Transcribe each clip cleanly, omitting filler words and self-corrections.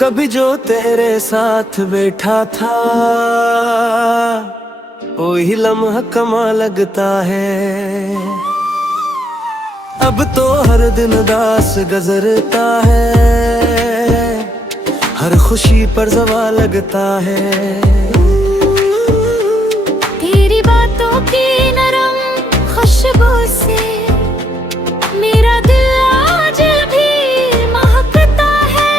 कभी जो तेरे साथ बैठा था वही लम्हा कमा लगता है। अब तो हर दिन दास गुजरता है, हर खुशी पर जवा लगता है। तेरी बातों की नरम खुशबू से मेरा दिल आज भी महकता है।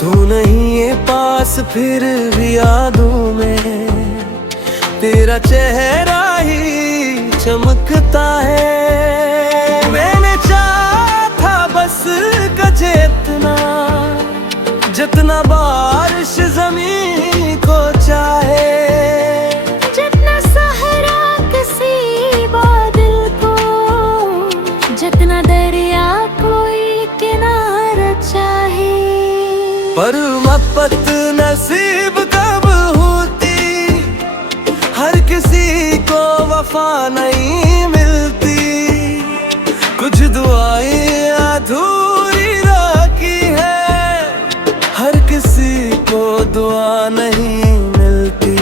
तू नहीं है पास फिर भी यादों में तेरा चेहरा ही चमकता है। मैंने चाहा था बस गजे इतना जितना बारिश जमीन को चाहे, जितना सहरा किसी बादल को, जितना दरिया कोई किनारा चाहे। पर मोहब्बत नसीब कब होती, हर किसी को वफा नहीं मिलती। कुछ दुआएं अधूरी रखी है, हर किसी को दुआ नहीं मिलती।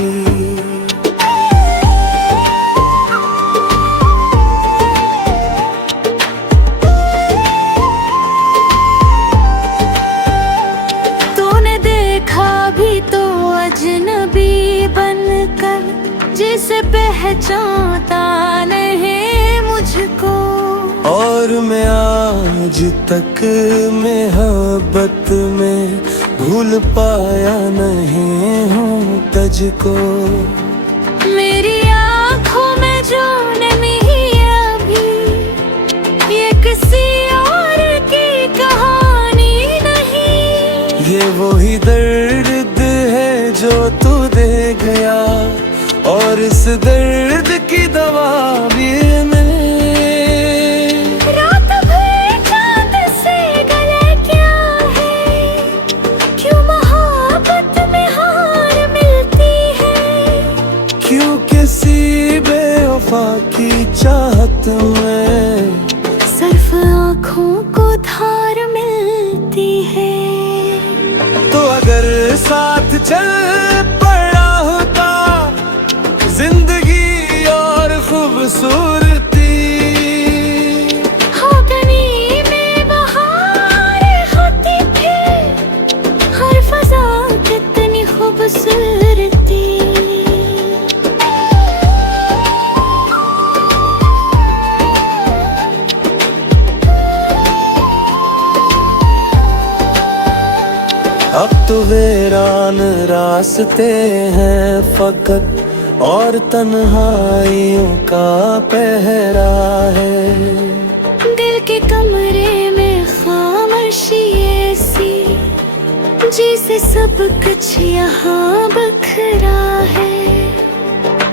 तूने देखा भी तो अजनबी बनकर, जिसे पहचानता नहीं मुझको। और मैं आज तक मोहब्बत में भूल पाया नहीं हूँ तुझको। मेरी आँखों में जो नमी अभी, ये किसी और की कहानी नहीं। ये वही दर्द है जो तू दे गया, और इस दर्द की दवा भी मिल। रात भर चांद से गले क्या है, क्यों मोहब्बत में हार मिलती है। क्यों किसी बेवफा की चाहत में सिर्फ आँखों को धार मिलती है। तो अगर साथ चल पड़ा होता जिंदगी और खूबसूरती, हो गली में बहार होती फिर हर फजा कितनी खूबसूरती। अब तो वीरान रास्ते हैं फकत, और तन्हाइयों का पहरा है। दिल के कमरे में खामोशी ऐसी, जैसे सब कुछ यहाँ बखरा है।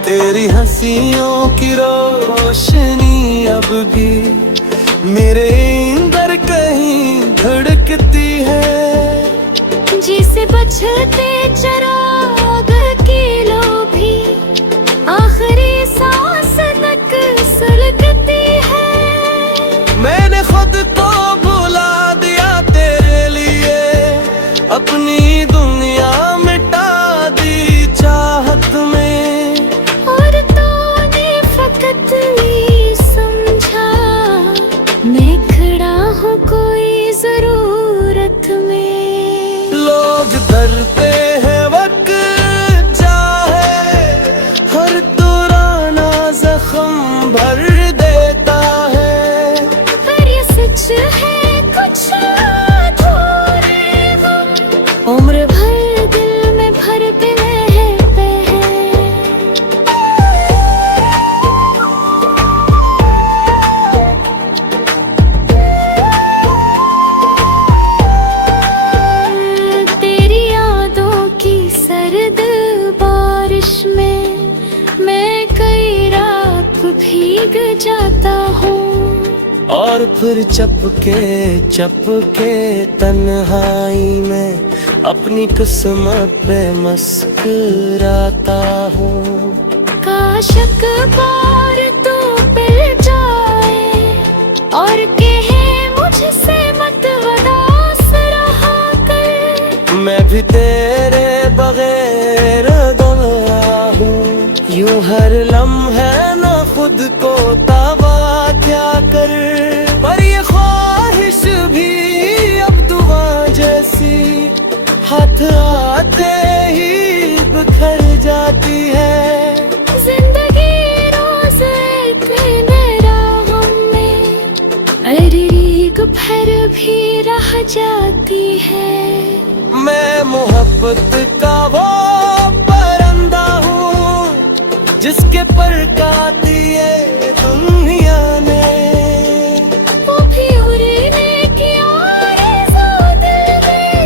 तेरी हंसियों की रोशनी अब भी मेरे अंदर कहीं धड़कती है। जिसे बचते चिराग की लो भी आखिरी सांस तक सुलगती है। मैंने खुद को भुला दिया तेरे लिए, अपनी दुनिया मिटा दी चाहत में। और तूने फकत ये समझा मैं खड़ा हूँ कोई जरूरत में। लोग डरते हैं वक्त चाहे, हर पुराना जख्म भर देता है। पर ये सच है कुछ अधूरे गम उम्र भर दिल में भर के रहते हैं। तेरी यादों की सर्द बारिश में मैं कई रात भीग जाता हूँ। और फिर चपके तन्हाई में अपनी किस्मत पे मुस्कुराता हूँ। काश अखबार तो मिल जाए और कहे मुझसे मत उदास रहा कर। भी तेरे बगैर अधूरा हूँ। यूं हर लम्हे न खुद को ताबा क्या कर, पर ये ख्वाहिश भी अब दुआ जैसी हाथ आते ही बिखर जाती है। जिंदगी रोज एक राहों में अरीग भर भी रह जाती है। मैं मोहब्बत का वो परिंदा हूँ जिसके पर काटी है दुनिया ने। वो भी उड़ने की आरज़ू दिल में,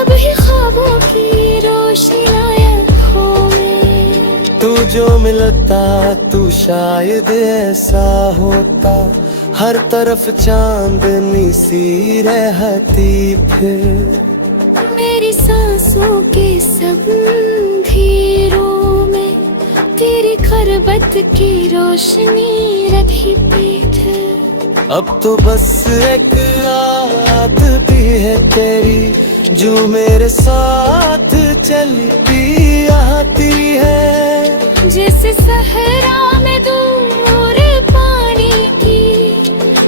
अभी ख्वाबों की रोशनी आँखों में। तू जो मिलता तू शायद ऐसा होता, हर तरफ चांदनी सी रहती फिर। मेरी सांसों के सब अंधेरों में तेरी खरबत की रोशनी रखी पीठ। अब तो बस एक रात भी है तेरी जो मेरे साथ चलती आती है। जैसे सहरा में दूर पानी की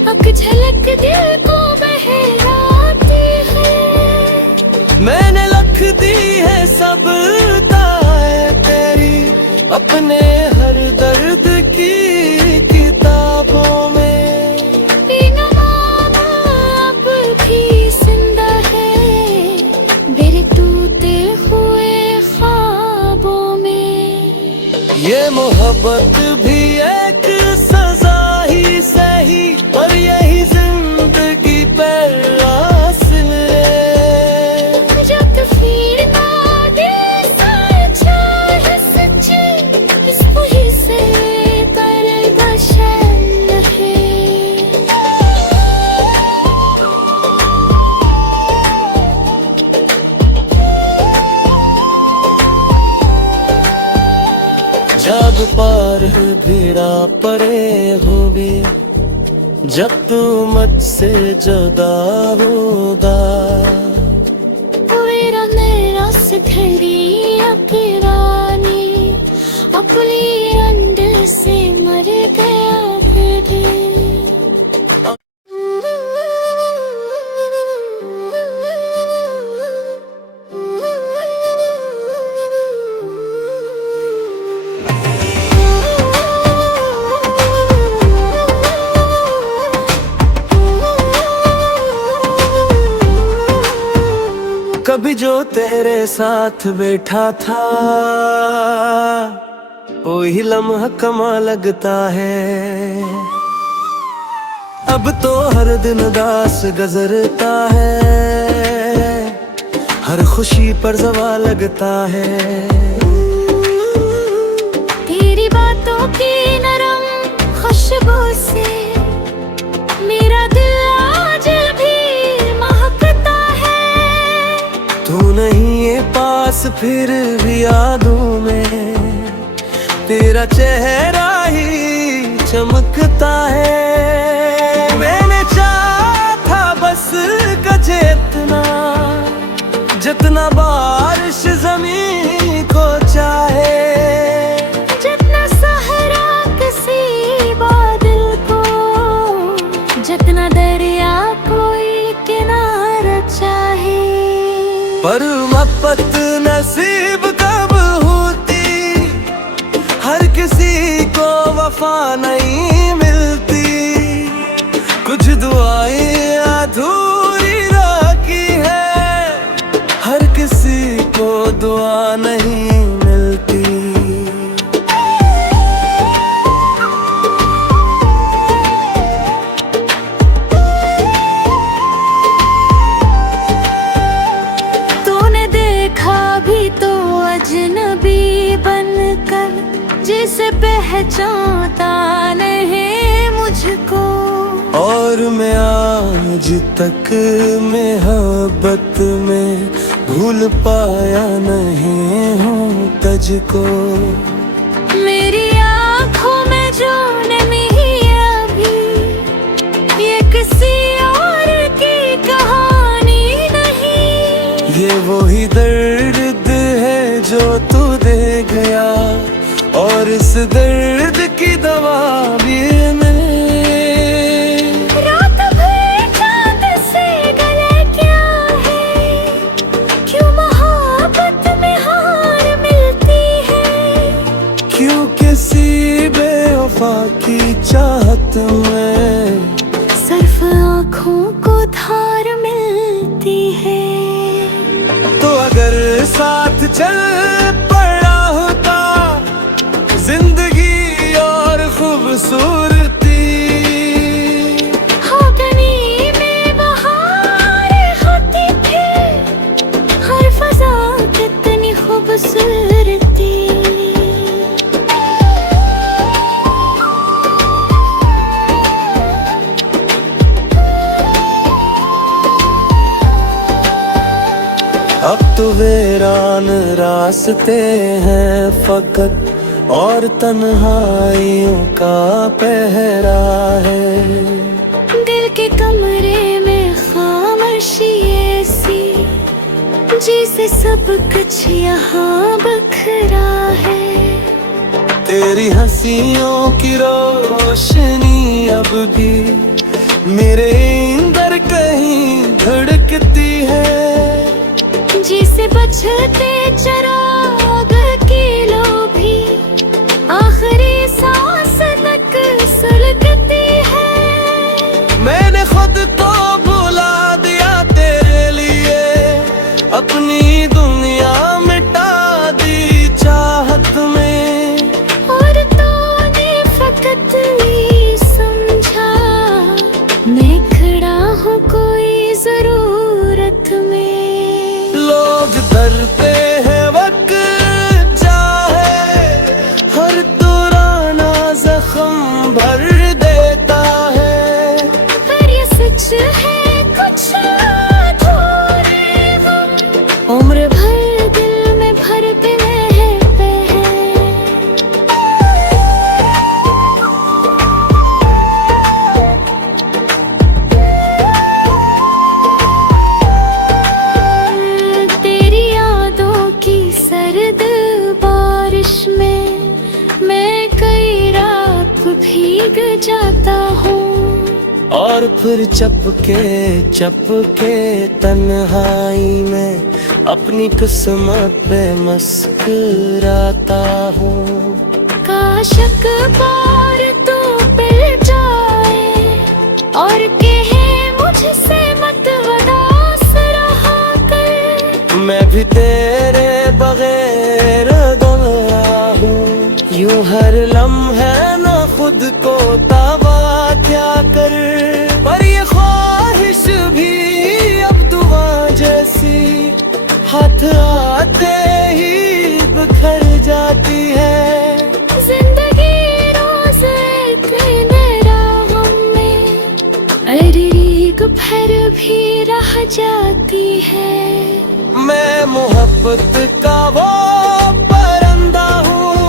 अक झलक दिल को बहलाती है। मैंने लिख दी है सब ताए तेरी अपने हर दर्द की किताबों में। बेगमाना अब भी जिंदा है मेरे टूटे हुए ख्वाबों में। ये मोहब्बत भी एक सजा ही सही, और यही जिंदगी पर हासिल है। जब तस्वीर ना दे सच्चा है सच्ची, इस वही से दर्द शर्म है। जग पार भिड़ा परे होगे जब तू मुझसे जुदा होगा। मेरा नैना से धरी अकरानी अपनी अंदर से मर गया फिर। कभी जो तेरे साथ बैठा था वही लम्हा कमा लगता है। अब तो हर दिन दास गुजरता है, हर खुशी पर जवा लगता है। तेरी बातों की नरम खुशबू से मेरा दिल आज भी महकता है। तू नहीं है पास फिर भी यादों में तेरा चेहरा ही चमकता है। मैंने चाहा था बस गजे इतना जितना बारिश जमीन को चाहे। जितना सहरा किसी बादल को, जितना दरिया कोई किनारा चाहे। पर मोहब्बत नसीब कब होती, हर किसी को वफा नहीं मिलती। कुछ दुआएं अधूरी रखी है, हर किसी को दुआ नहीं मिलती। तूने देखा भी तो अजनबी बनकर, जिसे पहचानता नहीं मुझको। और मैं आज तक मोहब्बत में भूल पाया नहीं हूँ तुझको। मेरी आँखों में जो नमी अभी, ये किसी और की कहानी नहीं। ये वही दर्द है जो तू दे गया, और इस दर्द की दवा भी है रात भर चांद से गले क्या है, क्यों मोहब्बत में हार मिलती है, क्यों किसी बेवफा की चाहत में सिर्फ आँखों को धार मिलती है। तो अगर साथ चल पड़ा होता जिंदगी और खूबसूरती, हो गली में बहार होती थी, हर फजा कितनी खूबसूरती। अब तो वीरान रास्ते हैं फकत, और तन्हाइयों का पहरा है। दिल के कमरे में खामोशी ऐसी, जैसे सब कुछ यहाँ बखरा है। तेरी हंसियों की रोशनी अब भी मेरे अंदर कहीं धड़कती है, जिसे बचते चिराग की लो भी आखिरी सांस तक सुलगती है। मैंने खुद को भुला दिया तेरे लिए, अपनी दुनिया मिटा दी चाहत में, और तूने फकत ये समझा मैं खड़ा हूँ कोई जरूरत में। लोग डरते हैं वक्त चाहे हर पुराना जख्म भर देता है, पर ये सच है कुछ अधूरे गम उम्र भर दिल में भरते रहते हैं। तेरी यादों की सर्द बारिश में मैं कई रात भीग जाता हूँ, और फिर चपके तन्हाई में अपनी किस्मत पे मुस्कुराता हूँ। काशक बार तू पिल जाए और कहे मुझसे मत उदास रहा कर। मैं भी तेरे बगैर अधूरा हूँ, यूं हर लम्हे ना खुद को तावा क्या कर। पर ये ख्वाहिश भी अब दुआ जैसी हाथ आते ही बिखर जाती है। जिंदगी रोज इतने राहों में अरीग भर भी रह जाती है। मैं मोहब्बत का वो परिंदा हूँ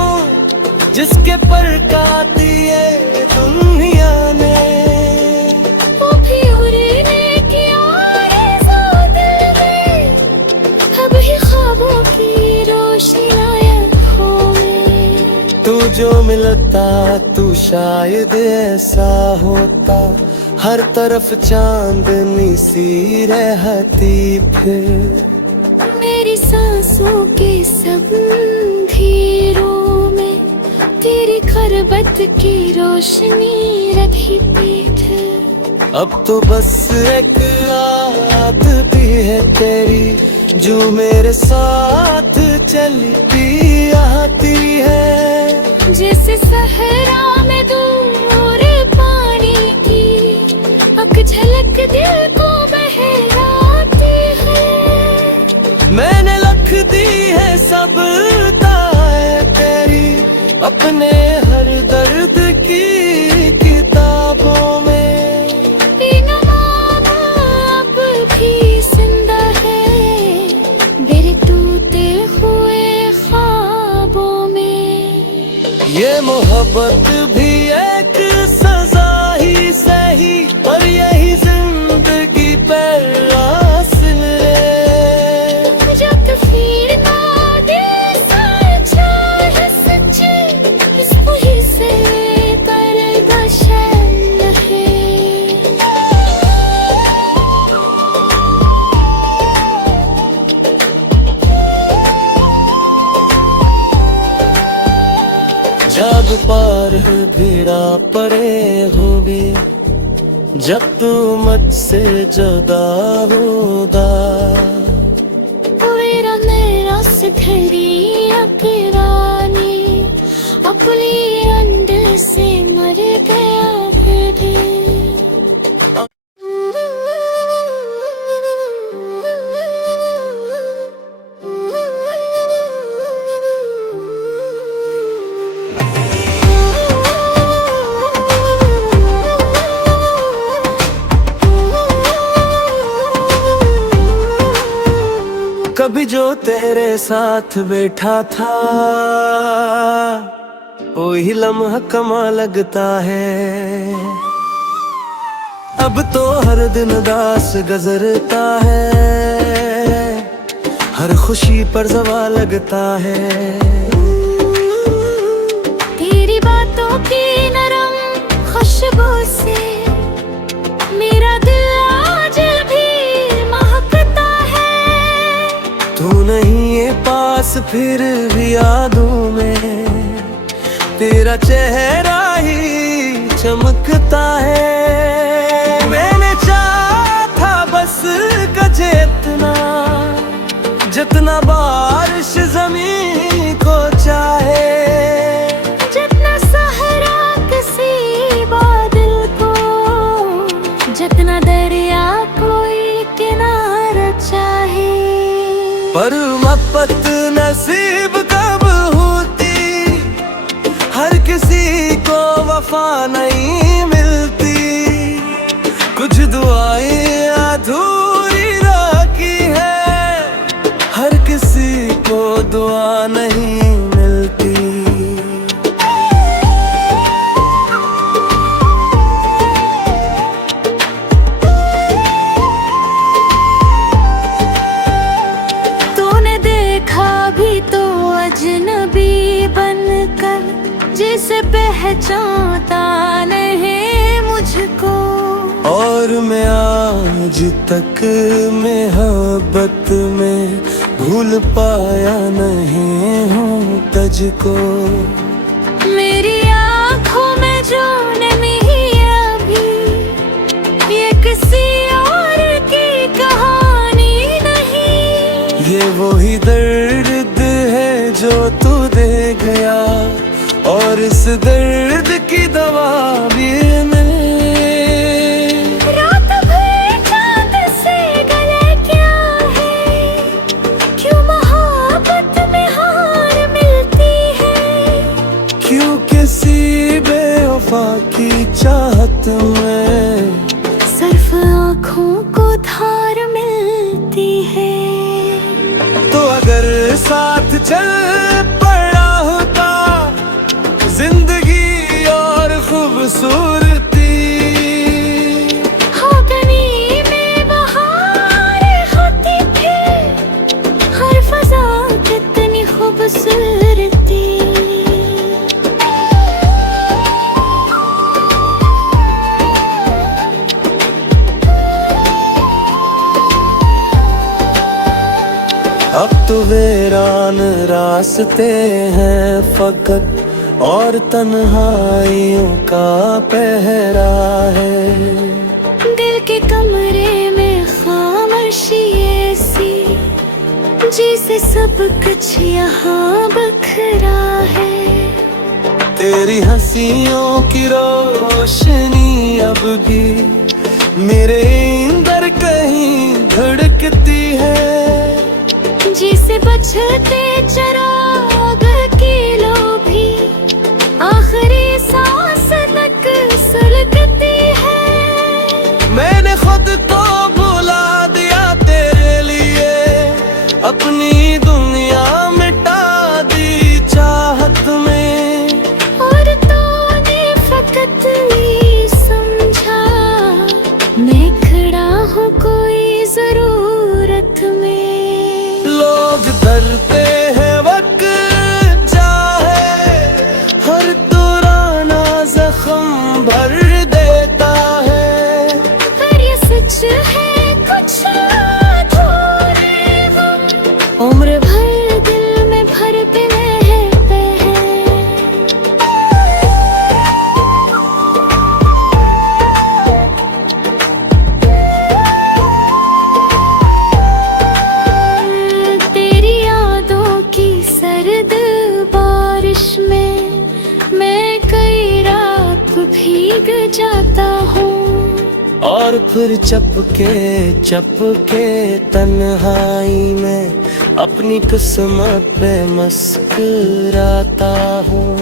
जिसके पर काती है दुनिया ने, वो भी उड़ने की आरज़ू दिल में, अभी ख्वाबों की रोशनी आँखों में। तू जो मिलता तू शायद ऐसा होता, हर तरफ चांदनी सी रहती फिर। मेरी सांसों के सब अंधेरों में तेरी खरबत की रोशनी रखी पीठ। अब तो बस एक आदत भी है तेरी जो मेरे साथ चलती आती है। जैसे सहरा में दूर पानी की अक झलक दिल को बहलाती है। मैंने लिख दी है सब ताए तेरी अपने हर दर्द की किताबों में। बेनमाना अब भी जिंदा है मेरे टूटे हुए ख्वाबों में। ये मोहब्बत भी एक सजा ही सही, और यही जिंदगी पर हासिल है। पार भिड़ा पड़े होगी जब तू मुझसे जुदा होगा। मेरा मेरा सिखड़ी अकरानी अपनी अंडे से मर गया फिर भी। कभी जो तेरे साथ बैठा था वही लम्हा कमा लगता है। अब तो हर दिन दास गुजरता है, हर खुशी पर जवा लगता है। तेरी बातों की नरम खुशबू से मेरा दिल आज भी महकता है। तू नहीं है पास फिर भी यादों में तेरा चेहरा ही चमकता है। मैंने चाहा था बस गजे इतना जितना बारिश जमीन को चाहे, जितना सहरा किसी बादल को, जितना दरिया कोई किनारा चाहे। पर मोहब्बत नसीब कब होती, हर किसी को वफा नहीं मिलती। कुछ दुआएं अधूरी रखी है, हर किसी को दुआ नहीं मिलती। तूने देखा भी तो अजनबी बनकर, जिसे पहचानता नहीं मुझको। और मैं आज तक मोहब्बत में भूल पाया नहीं हूँ तुझको। मेरी आँखों में जो नमी अभी, ये किसी और की कहानी नहीं। ये वही दर्द है जो तू दे गया, और इस दर्द की दवा भी मिल। रात भर चांद से गले क्या है, क्यों मोहब्बत में हार मिलती है। क्यों किसी बेवफा की चाहत में सिर्फ आँखों को धार मिलती है। तो अगर साथ चल पड़ा होता जिंदगी और खूबसूरती, हो गली में बहार होती थी, हर फजा कितनी खूबसूरती। अब तो वीरान रास्ते हैं फकत, और तन्हाइयों का पहरा है। दिल के कमरे में खामोशी ऐसी, जिसे सब कुछ यहाँ बखरा है। तेरी हंसियों की रोशनी अब भी मेरे अंदर कहीं धड़कती है। जिसे बचते चिराग की लो भी आखिरी सांस तक सुलगती है। मैंने खुद को भुला दिया तेरे लिए, अपनी दुनिया मिटा दी चाहत में। और तूने फकत ये समझा, मैं खड़ा हूँ कोई जरूरत में। लोग डरते हैं फिर चपके तन्हाई में अपनी किस्मत पे मुस्कुराता हूँ।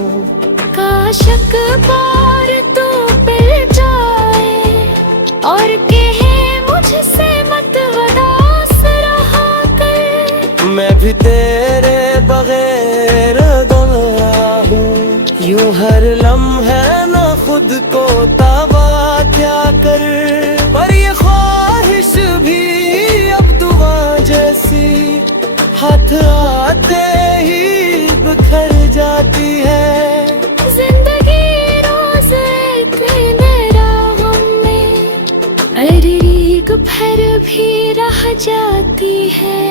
काश अखबार तो पिल जाए और कहे मुझसे मत उदास रहा कर। मैं भी तेरे बगैर अधूरा हूँ, यूं हर लम्हे ना खुद को ताबा क्या कर। पर ये ख्वाहिश भी अब दुआ जैसी हाथ आते ही बिखर जाती है। जिंदगी रोज इतने राहों में अरीग भर भी रह जाती है।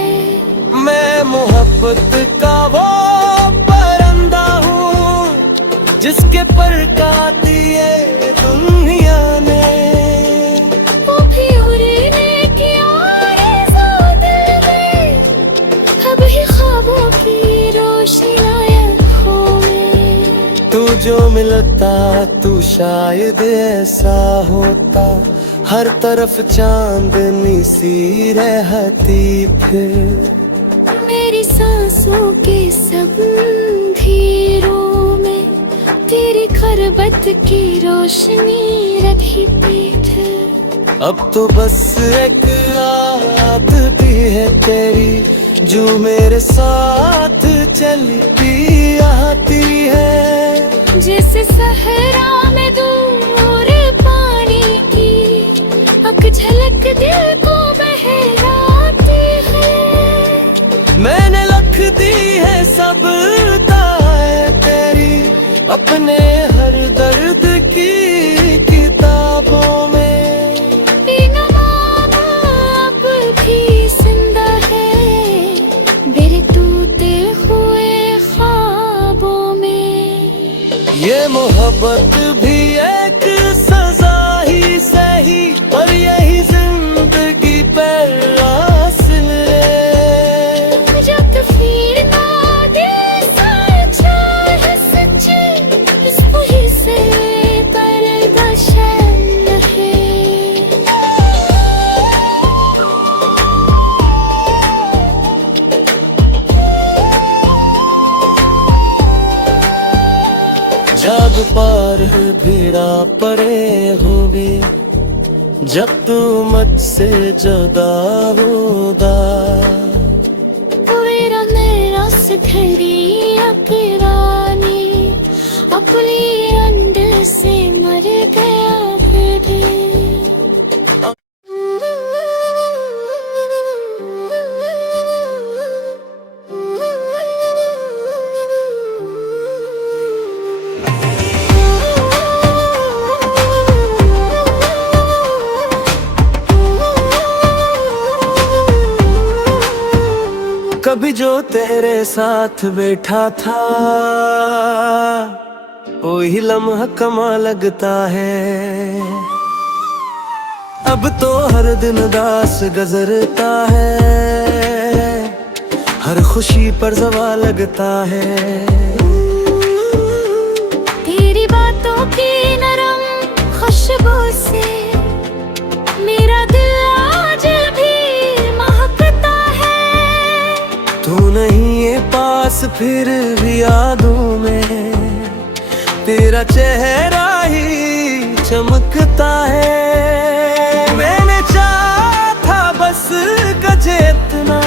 मैं मोहब्बत का वो परिंदा हूँ जिसके पर काती है दुनिया ने। वो भी उड़ने की आरज़ू दिल में, अभी ख्वाबों की रोशनी आँखों में। तू जो मिलता तू शायद ऐसा होता, हर तरफ चांदनी सी रहती फिर। मेरी सांसों के सब अंधेरों में तेरी खरबत की रोशनी रहती थी। अब तो बस एक आदत है तेरी जो मेरे साथ चलती आती है। जैसे सहरा में दूर पानी की अक झलक दिल को बहलाती है। मैंने लिख दी है सब ताए तेरी अपने हर दर्द की किताबों में। बेनमाना अब भी जिंदा है मेरे टूटे हुए ख्वाबों में। ये मोहब्बत भी एक सजा ही सही, और यही जिंदगी पर हासिल है। जब तस्वीर ना दे सच्चा है सच्चे, इस वही से दर्द है। जग पार भिड़ा पड़े होगे जब तू मुझसे जुदा होगा। मेरा मेरा घड़ी अकरानी अपनी अंदर से मर गया फिर। कभी जो तेरे साथ बैठा था वही लम्हा कमा लगता है। अब तो हर दिन दास गुजरता है, हर खुशी पर जवा लगता है। तेरी बातों की नरम खुशबू से मेरा दिल आज भी महकता है। तू नहीं है पास फिर भी यादों में तेरा चेहरा ही चमकता है। मैंने चाहा था बस गजे इतना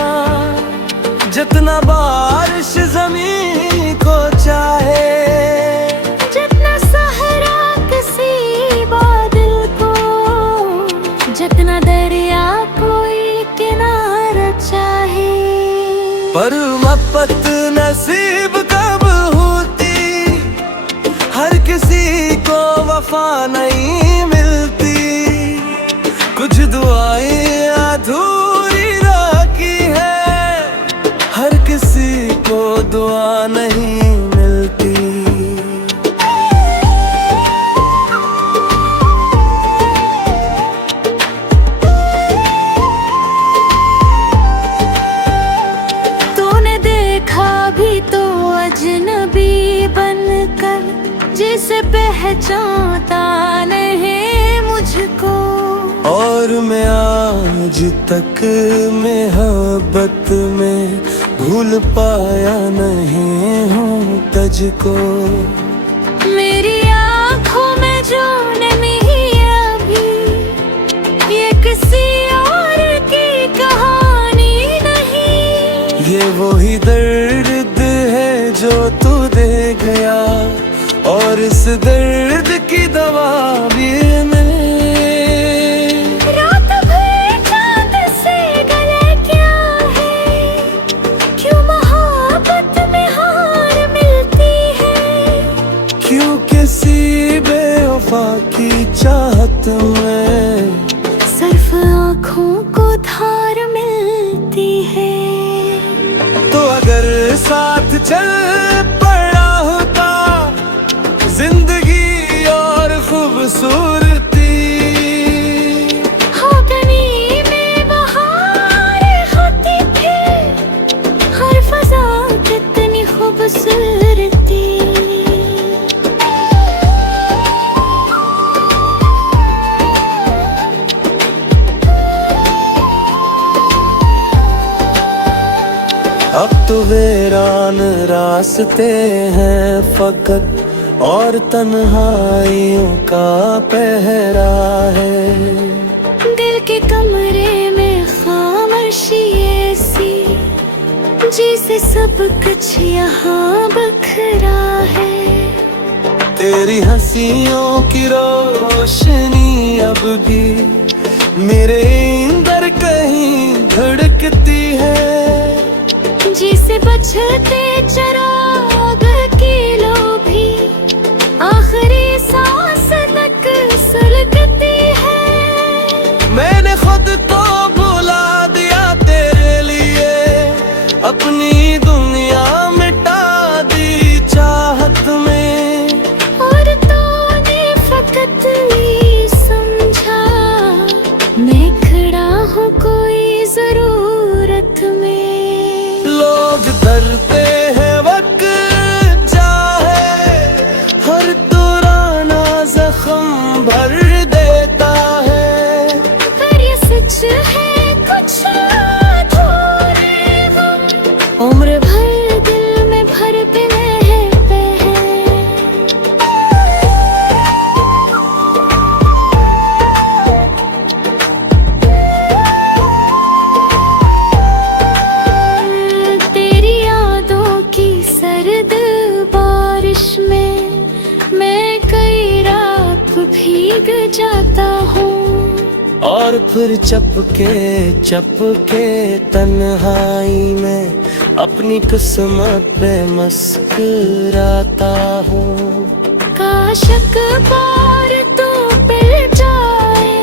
जितना बारिश जमीन को चाहे। जितना सहरा किसी बादल को, जितना दरिया कोई किनारा चाहे। पर मोहब्बत नसीब कब होती, हर किसी को वफा नहीं मिलती। कुछ दुआएं अधूरी रखी है, हर किसी को दुआ नहीं मिलती। तूने देखा भी तो अजनबी बनकर, जिसे पहचानता नहीं मुझको। और पर मैं आज तक मोहब्बत में भूल पाया नहीं हूँ तुझको। मेरी आँखों में जो नमी अभी, ये किसी और की कहानी नहीं। ये वही दर्द है जो तू दे गया, और इस दर्द की दवा भी मिल। रात भर चांद से गले क्या है, क्यों मोहब्बत में हार मिलती है। क्यों किसी बेवफा की चाहत में सिर्फ आँखों को धार मिलती है। तो अगर साथ चल पड़ा होता जिंदगी और खूबसूरती, हो गली में बहार होती थी, हर फजा कितनी खूबसूरती। अब तो वीरान रास्ते हैं फकत, और तन्हाइयों का पहरा है। दिल के कमरे में खामोशी ऐसी, जैसे सब कुछ यहाँ बखरा है। तेरी हंसियों की रोशनी अब भी मेरे अंदर कहीं धड़कती है। जिसे बचते चिराग की लो भी आखिरी सांस तक सुलगती है। मैंने खुद को भुला दिया तेरे लिए, अपनी दुनिया मिटा दी चाहत में। और तूने फकत ये समझा, मैं खड़ा हूँ कोई जरूरत में। लोग डरते हैं वक्त चाहे, हर पुराना जख्म भर देता है। पर ये सच है कुछ अधूरे गम, उम्र भर दिल में भरते रहते हैं। तेरी यादों की सर्द बारिश में मैं कई रात भीग जाता हूँ। और फिर चपके तन्हाई में अपनी किस्मत पे मुस्कुराता हूँ। काशक बार तो पिल जाए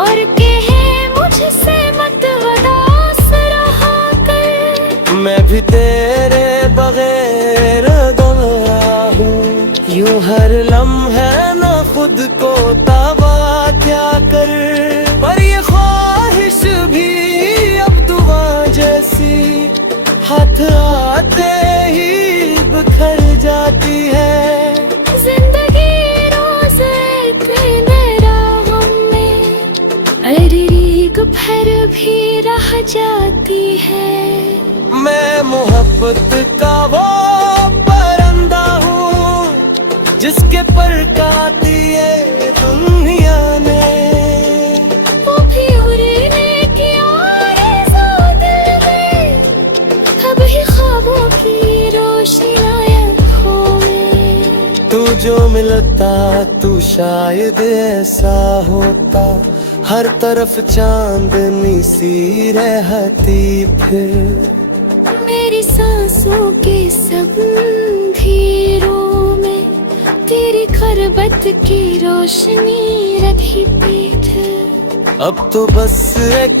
और कहे मुझसे मत उदास रहा कर। मैं भी तेरे बगैर अधूरा हूँ, यूं हर लम्हे ना खुद को तवा क्या कर। पर ये ख्वाहिश भी अब दुआ जैसी हाथ आते ही बिखर जाती है। जिंदगी रोज एक नया गम में अरीग भर भी रह जाती है। मैं मोहब्बत का वो परिंदा हूँ जिसके पर काती है दुनिया ने। वो भी उड़ने की आरज़ू दिल में, कभी ख्वाबों की रोशनी आँखों में। तू जो मिलता तू शायद ऐसा होता, हर तरफ चांदनी सी रहती फिर। मेरी सांसों के सब अंधेरों में तेरी खरबत की रोशनी रखी पीठ। अब तो बस एक